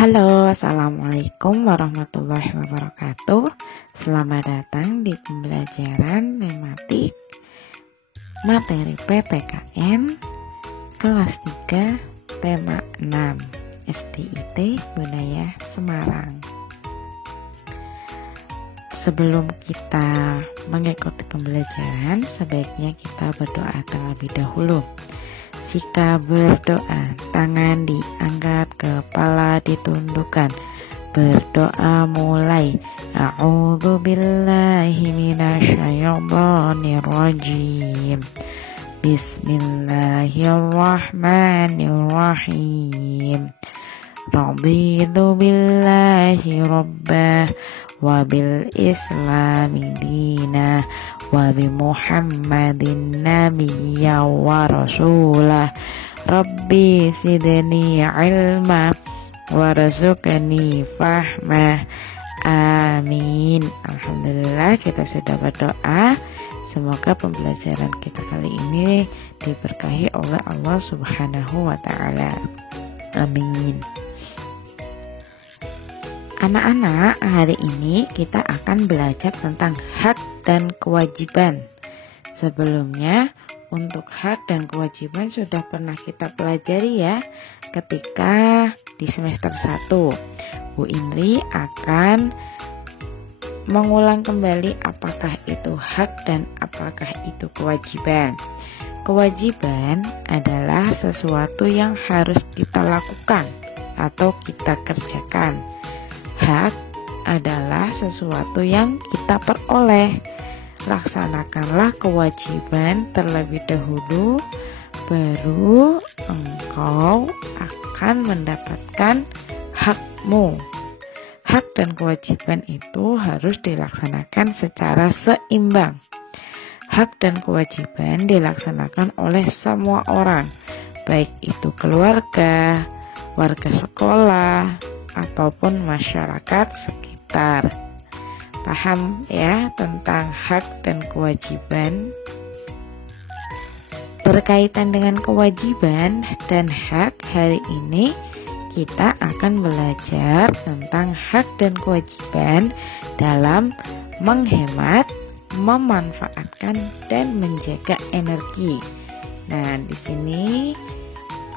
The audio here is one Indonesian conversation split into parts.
Halo, Assalamualaikum warahmatullahi wabarakatuh. Selamat datang di pembelajaran tematik materi PPKN kelas 3 tema 6 SDIT Budaya Semarang. Sebelum kita mengikuti pembelajaran, sebaiknya kita berdoa terlebih dahulu. Sikap berdoa, tangan diangkat, kepala ditundukkan. Berdoa mulai. A'udzu billahi minasyaitonir rajim. Bismillahirrahmanirrahim. Raditu billahi rabbah wa bil islami dina wa bi Muhammadin nabiyya wa rasulah. Rabbi zidni ilma warzuqni fahma. Amin. Alhamdulillah, kita sudah berdoa. Semoga pembelajaran kita kali ini diberkahi oleh Allah Subhanahu wa taala. Amin. Anak-anak, hari ini kita akan belajar tentang hak dan kewajiban. Sebelumnya, untuk hak dan kewajiban sudah pernah kita pelajari ya ketika di semester 1. Bu Indri akan mengulang kembali apakah itu hak dan apakah itu kewajiban. Kewajiban adalah sesuatu yang harus kita lakukan atau kita kerjakan. Hak adalah sesuatu yang kita peroleh. Laksanakanlah kewajiban terlebih dahulu, baru engkau akan mendapatkan hakmu. Hak dan kewajiban itu harus dilaksanakan secara seimbang. Hak dan kewajiban dilaksanakan oleh semua orang, baik itu keluarga, warga sekolah, ataupun masyarakat sekitar. Paham ya tentang hak dan kewajiban? Berkaitan dengan kewajiban dan hak, hari ini kita akan belajar tentang hak dan kewajiban dalam menghemat, memanfaatkan, dan menjaga energi. Nah, di sini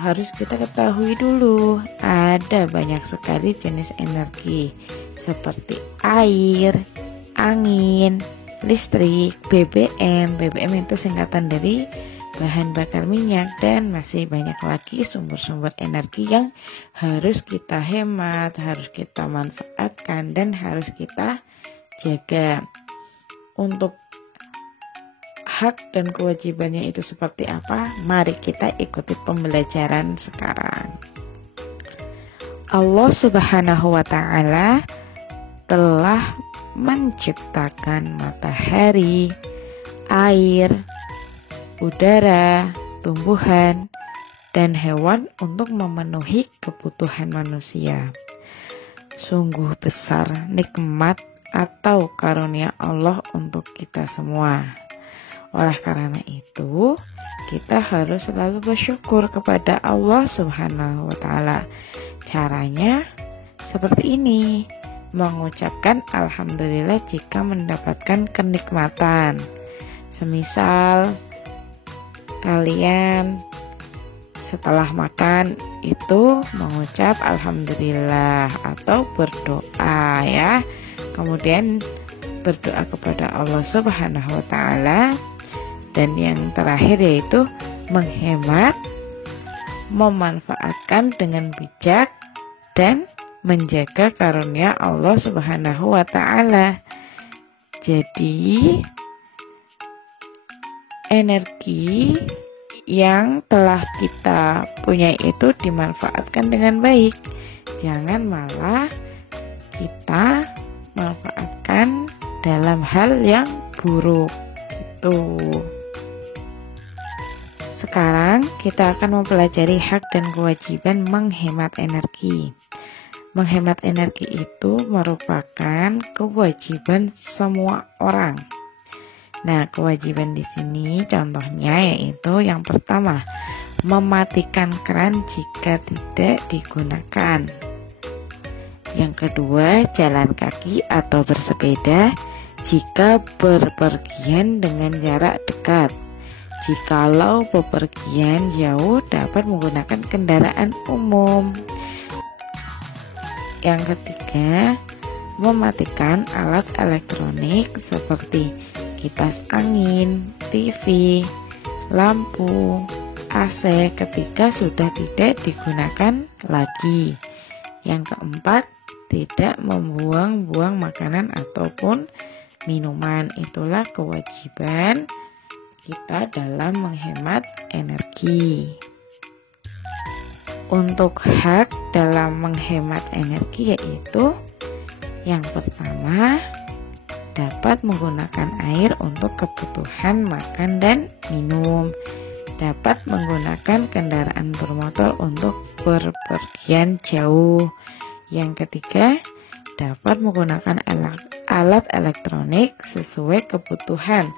harus kita ketahui dulu, ada banyak sekali jenis energi seperti air, angin, listrik, BBM. BBM itu singkatan dari bahan bakar minyak, dan masih banyak lagi sumber-sumber energi yang harus kita hemat, harus kita manfaatkan, dan harus kita jaga. Untuk hak dan kewajibannya itu seperti apa? Mari kita ikuti pembelajaran sekarang. Allah Subhanahu wa taala telah menciptakan matahari, air, udara, tumbuhan, dan hewan untuk memenuhi kebutuhan manusia. Sungguh besar nikmat atau karunia Allah untuk kita semua. Oleh karena itu, kita harus selalu bersyukur kepada Allah Subhanahu wa taala. Caranya seperti ini, mengucapkan alhamdulillah jika mendapatkan kenikmatan. Semisal kalian setelah makan itu mengucap alhamdulillah atau berdoa ya. Kemudian berdoa kepada Allah Subhanahu wa taala. Dan yang terakhir yaitu menghemat, memanfaatkan dengan bijak, dan menjaga karunia Allah Subhanahu wa taala. Jadi energi yang telah kita punya itu dimanfaatkan dengan baik. Jangan malah kita manfaatkan dalam hal yang buruk gitu. Sekarang kita akan mempelajari hak dan kewajiban menghemat energi. Menghemat energi itu merupakan kewajiban semua orang. Nah, kewajiban di sini contohnya yaitu yang pertama, mematikan keran jika tidak digunakan. Yang kedua, jalan kaki atau bersepeda jika berpergian dengan jarak dekat. Jikalau bepergian jauh, dapat menggunakan kendaraan umum. Yang ketiga, mematikan alat elektronik seperti kipas angin, TV, lampu, AC ketika sudah tidak digunakan lagi. Yang keempat, tidak membuang-buang makanan ataupun minuman. Itulah kewajiban kita dalam menghemat energi. Untuk hak dalam menghemat energi yaitu yang pertama, dapat menggunakan air untuk kebutuhan makan dan minum. Dapat menggunakan kendaraan bermotor untuk berpergian jauh. Yang ketiga, dapat menggunakan alat elektronik sesuai kebutuhan.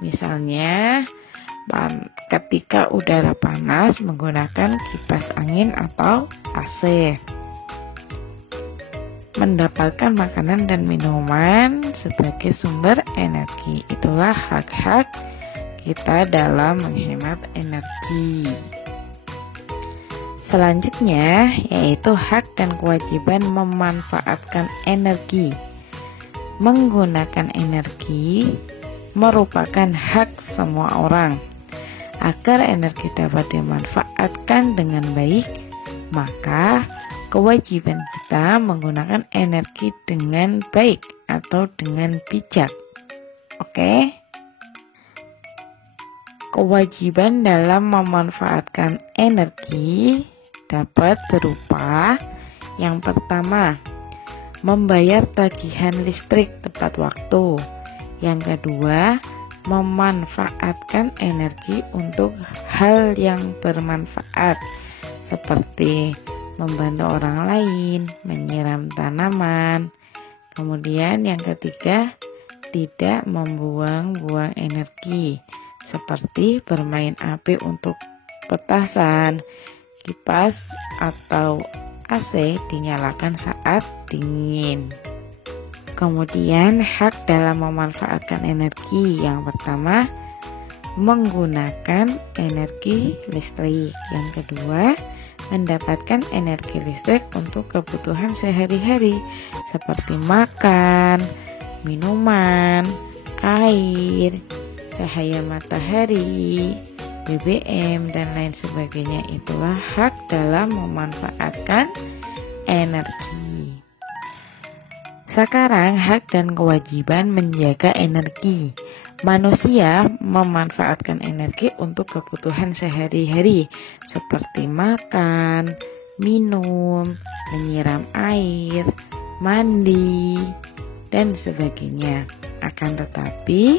Misalnya, ketika udara panas menggunakan kipas angin atau AC. Mendapatkan makanan dan minuman sebagai sumber energi. Itulah hak-hak kita dalam menghemat energi. Selanjutnya yaitu hak dan kewajiban memanfaatkan energi. Menggunakan energi merupakan hak semua orang. Agar energi dapat dimanfaatkan dengan baik, maka kewajiban kita menggunakan energi dengan baik atau dengan bijak. Oke? Kewajiban dalam memanfaatkan energi dapat berupa yang pertama, membayar tagihan listrik tepat waktu. Yang kedua, memanfaatkan energi untuk hal yang bermanfaat seperti membantu orang lain, menyiram tanaman. Kemudian yang ketiga, tidak membuang-buang energi seperti bermain api untuk petasan, kipas atau AC dinyalakan saat dingin. Kemudian hak dalam memanfaatkan energi yang pertama, menggunakan energi listrik. Yang kedua, mendapatkan energi listrik untuk kebutuhan sehari-hari seperti makan, minuman, air, cahaya matahari, BBM, dan lain sebagainya. Itulah hak dalam memanfaatkan energi. Sekarang hak dan kewajiban menjaga energi. Manusia memanfaatkan energi untuk kebutuhan sehari-hari seperti makan, minum, menyiram air, mandi, dan sebagainya. Akan tetapi,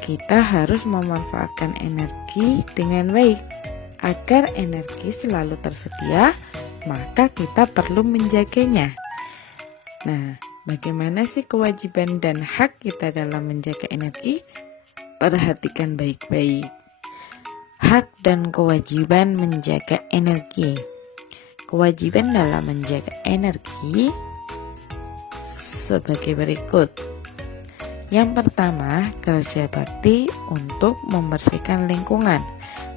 kita harus memanfaatkan energi dengan baik. Agar energi selalu tersedia, maka kita perlu menjaganya. Nah, bagaimana sih kewajiban dan hak kita dalam menjaga energi? Perhatikan baik-baik. Hak dan kewajiban menjaga energi. Kewajiban dalam menjaga energi sebagai berikut. Yang pertama, kerja bakti untuk membersihkan lingkungan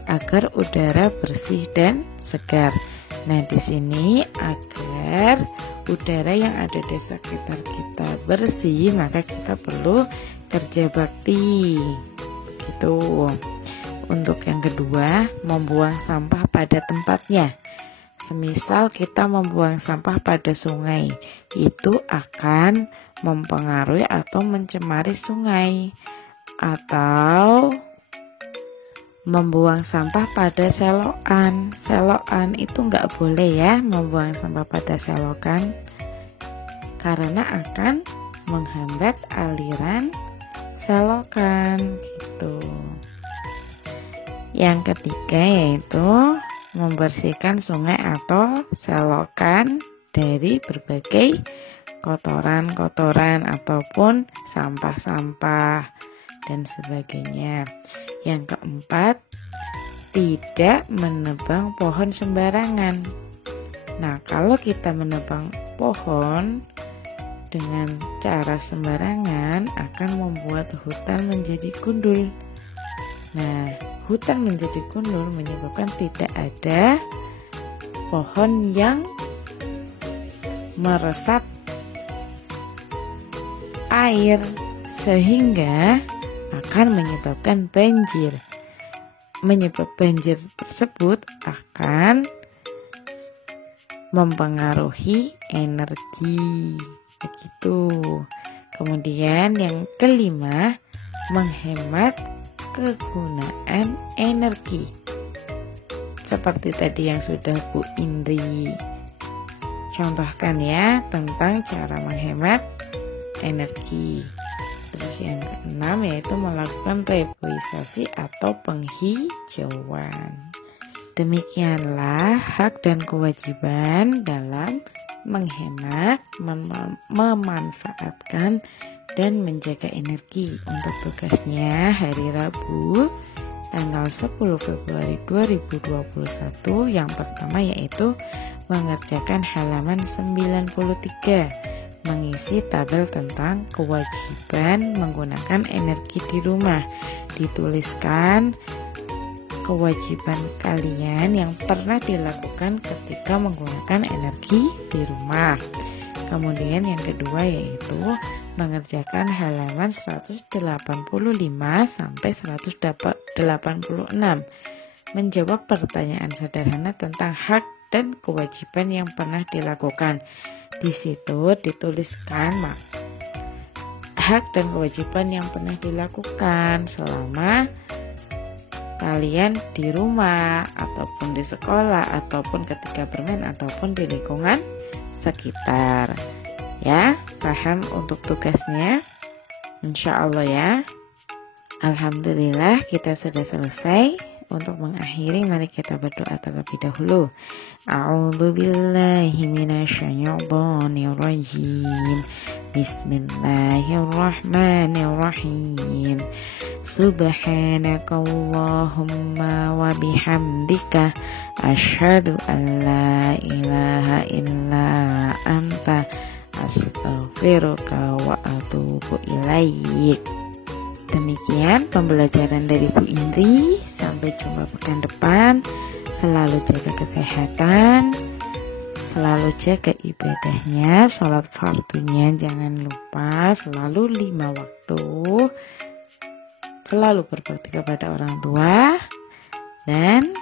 agar udara bersih dan segar. Nah, di sini agar udara yang ada di sekitar kita bersih, maka kita perlu kerja bakti. Begitu. Untuk yang kedua, membuang sampah pada tempatnya. Semisal kita membuang sampah pada sungai, itu akan mempengaruhi atau mencemari sungai. Atau membuang sampah pada selokan. Selokan itu nggak boleh ya, membuang sampah pada selokan, karena akan menghambat aliran selokan gitu. Yang ketiga yaitu membersihkan sungai atau selokan dari berbagai kotoran-kotoran ataupun sampah-sampah dan sebagainya. Yang keempat, tidak menebang pohon sembarangan. Nah, kalau kita menebang pohon dengan cara sembarangan akan membuat hutan menjadi gundul. Nah, hutan menjadi gundul menyebabkan tidak ada pohon yang meresap air sehingga akan menyebabkan banjir. Banjir tersebut akan mempengaruhi energi. Begitu. Kemudian yang kelima, menghemat kegunaan energi. Seperti tadi yang sudah Bu Indri contohkan ya tentang cara menghemat energi. Terus yang keenam yaitu melakukan reboisasi atau penghijauan. Demikianlah hak dan kewajiban dalam menghemat, memanfaatkan, dan menjaga energi. Untuk tugasnya hari Rabu tanggal 10 Februari 2021 yang pertama yaitu mengerjakan halaman 93, mengisi tabel tentang kewajiban menggunakan energi di rumah. Dituliskan kewajiban kalian yang pernah dilakukan ketika menggunakan energi di rumah. Kemudian yang kedua yaitu mengerjakan halaman 185 sampai 186, menjawab pertanyaan sederhana tentang hak dan kewajiban yang pernah dilakukan. Di situ dituliskan hak dan kewajiban yang pernah dilakukan selama kalian di rumah ataupun di sekolah ataupun ketika bermain ataupun di lingkungan sekitar. Ya, paham untuk tugasnya? Insya Allah ya. Alhamdulillah kita sudah selesai. Untuk mengakhiri mari kita berdoa terlebih dahulu. A'udzubillahi minasyaitonirrajim. Bismillahirrahmanirrahim. Subhanakallahumma wa bihamdika asyhadu an la ilaha illa anta astaghfiruka wa atubu ilaik. Demikian pembelajaran dari Bu Indri. Sampai jumpa pekan depan. Selalu jaga kesehatan, selalu jaga ibadahnya, sholat fardunya jangan lupa, selalu 5 waktu, selalu berbakti kepada orang tua. Dan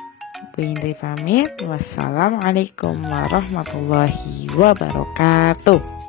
Bu Indri pamit. Wassalamualaikum warahmatullahi wabarakatuh.